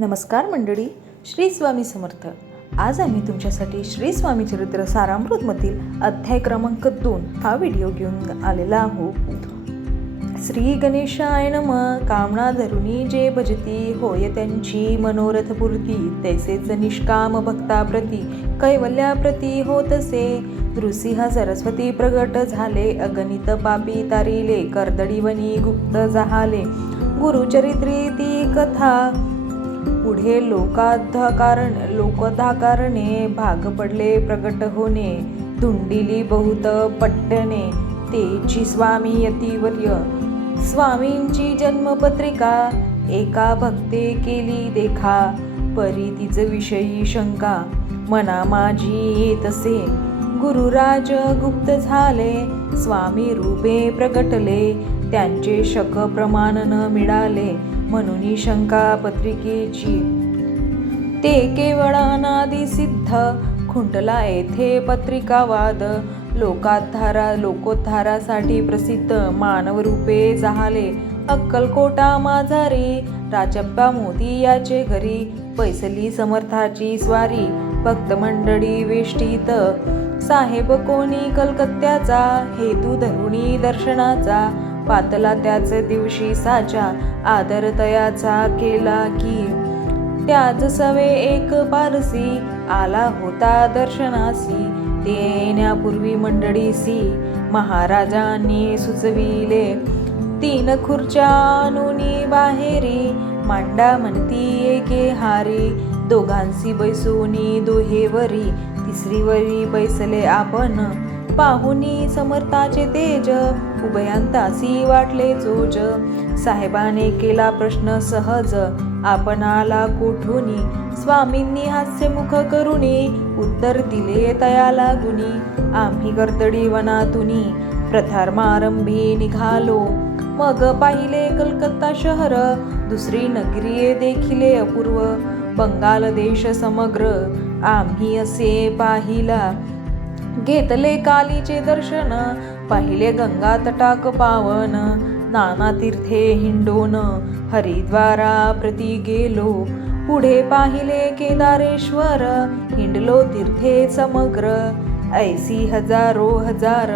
नमस्कार मंडळी, श्री स्वामी समर्थ. आज आम्ही तुमच्यासाठी श्री स्वामी चरित्र सारामृतमधील अध्याय क्रमांक 2 हा व्हिडिओ घेऊन आलेला आहोत. श्री गणेशाय नमः. कामना धरुनी जे भजती, होय त्यांची मनोरथ पूर्ती. तैसेच निष्काम भक्ताप्रती, कैवल्याप्रती होतसे. नृसिंह सरस्वती प्रगट झाले, अगणित पापी तारिले. कर्दळीवनी गुप्त जहाले, गुरुचरित्री ती कथा. पुढे लोकधाकारणे भाग पडले प्रगट होणे. धुंडिली बहुत पट्टणे, तेची स्वामी यतिवर्य. स्वामींची जन्मपत्रिका, एका भक्ते केली देखा. परी तिच विषयी शंका, मना माझी येतसे. गुरुराज गुप्त झाले, स्वामी रूपे प्रगटले. त्यांचे शक प्रमाण न मिळाले, म्हणून शंका पत्रिकेची. ते केवळ अनादि सिद्ध, खुंटला येथे पत्रिकावाद. लोकोद्धारासाठी प्रसिद्ध, मानव रूपे जाहले. अक्कलकोटा माझारी, राजप्पा मोदी याचे घरी. पैसली समर्थाची स्वारी, भक्त मंडळी वेष्टीत. साहेब कोणी कलकत्त्याचा, हेतू धरुणी दर्शनाचा. पातला त्याच दिवशी साचा, आदर तयाचा केला की. त्याच सवे एक पारसी, आला होता दर्शनासी. ते येण्यापूर्वी मंडळीसी, महाराजांनी सुचविले. 3 खुर्च्या आणूनी बाहेरी, मांडा म्हणती एके हारी. दोघांसी बैसोनी दोहेवरी, तिसरीवरी बैसले आपण. पाहुनी समर्थाचे तेज, उभयांतासी वाटले जोज. साहेबाने केला प्रश्न सहज, आपण आला कोठुनी. स्वामींनी हास्यमुख करुणी, उत्तर दिले तया लागुनी. आम्ही कर्दळी वनातुनी, प्रथमारंभी निघालो. मग पाहिले कलकत्ता शहर, दुसरी नगरी देखिले अपूर्व. बंगाल देश समग्र, आम्ही असे पाहिला. घेतले कालीचे दर्शन, पाहिले गंगा तटाक पावन. नाना तीर्थे हिंडोन, हरिद्वारा प्रति गेलो. पुढे पाहिले केदारेश्वर, हिंडलो तीर्थे समग्र. ऐसी हजारो हजार,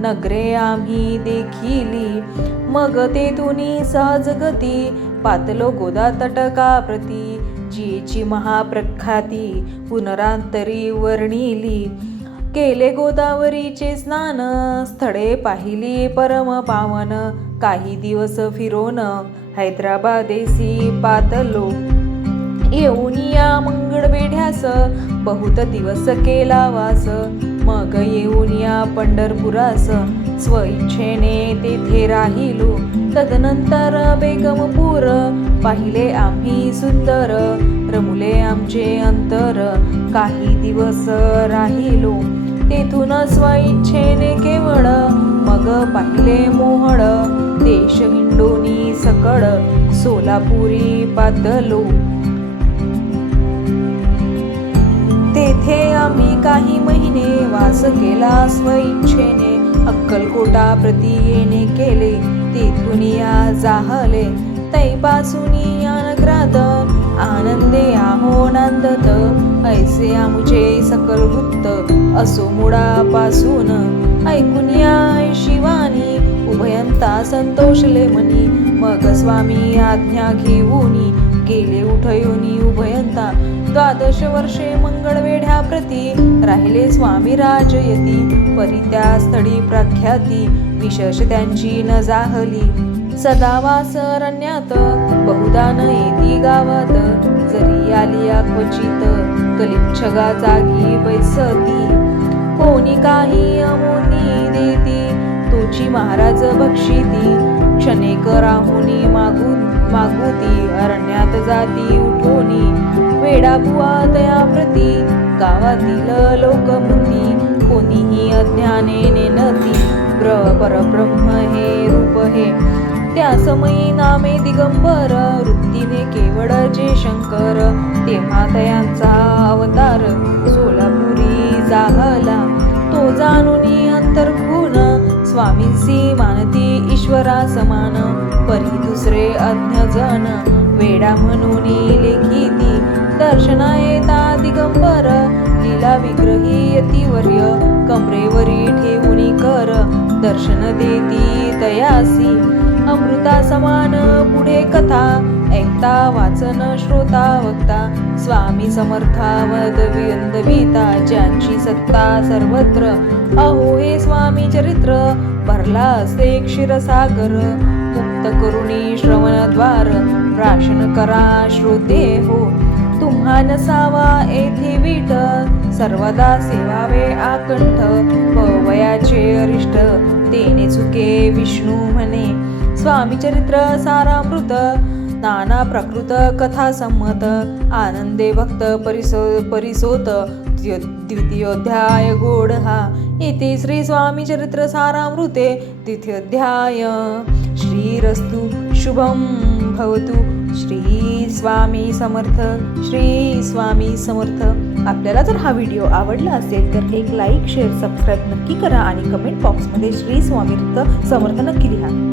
नगरे आम्ही देखिली. मग तेथुनी सहज गती, पातलो गोदा तटका प्रती. जीची महाप्रख्याती, पुनरांतरी वर्णिली. केले गोदावरीचे स्नान, स्थळे पाहिली परम पावन. काही दिवस फिरोन, हैदराबादेसी पातलो. येऊन या मंगळवेढ्यास, बहुत दिवस केला वास. मग येऊन या पंढरपुरास, स्वइच्छेने तेथे राहिलो. तदनंतर बेगमपूर, पाहिले आम्ही सुंदर. रमुले आमचे अंतर, काही दिवस राहिलो. तेथून स्वइच्छेने केवळ, मग पाहिले मोहळ. देश हिंडोनी सकळ, सोलापुरी पातलो. तेथे आम्ही काही महिने वास केला स्वइच्छेने. अक्कलकोटा प्रति येणे केले, तेथून या जाहले. तैपासून या नगरात, आनंदे आहो नांदत. ऐसे आमुचे सकल वृत्त, असो मुळापासून. ऐकून या शिवानी, उभयंता संतोषले मनी. मग स्वामी आज्ञा घेऊनी, गेले उठयोनी उभयंता. 12 वर्षे मंगळवेढ्या प्रती, राहिले स्वामी राजयती. परी त्या स्थळी प्रख्याती, विशेष त्यांची न जाहली. सदा वास अरण्यात, बहुधा न येती गावात. जरी आलिया क्वचित, कलिच्छगा जागी बैसती. कोणी काही अमोनी देती, तोची महाराज बक्षिती. क्षणेक राहुनी मागुती, अरण्यात जाती उठोनी. वेडा बुवा तया प्रती, गावातील लोकमुती. कोणीही अज्ञाने नेनती, परब्रह्म हे रूप हे. त्या समयी नामे दिगंबर, वृत्तीने केवळ जे शंकर. तेव्हा तयांचा अवतार, सोलापुरी जाहला. तो जाणूनी अंतर्खून, स्वामींसी मानती ईश्वरा समान. परी दुसरे अज्ञजन, वेडा म्हणून लेखी दर्शन देती तयासी अमृता समान पुढे कथा ऐकता वाचन श्रोता वक्ता स्वामी समर्थावद विंदविता ज्यांची सत्ता सर्वत्र अहो हे स्वामी चरित्र भरला असे क्षीरसागर मुक्त करुणी श्रवणद्वार प्राशन करा श्रोते हो तुम्हा नसावा येथे वीट सर्वदा सेवावे आकंठ पवयाचे अरिष्ट तेने चुके विष्णू म्हणे स्वामी चरित्र सारामृत नाना प्रकृत कथा संमत आनंदे भक्त परिसोत द्वितीयोध्याय गोड हा इति श्री स्वामी चरित्र सारामृते द्वितीयोध्याय श्रीरस्तु शुभम भवतु श्री स्वामी समर्थ श्री स्वामी समर्थ. आपल्याला जर हा व्हिडिओ आवडला असेल तर एक लाईक शेअर सबस्क्राईब नक्की करा आणि कमेंट बॉक्समध्ये श्री स्वामी समर्थ नक्की लिहा.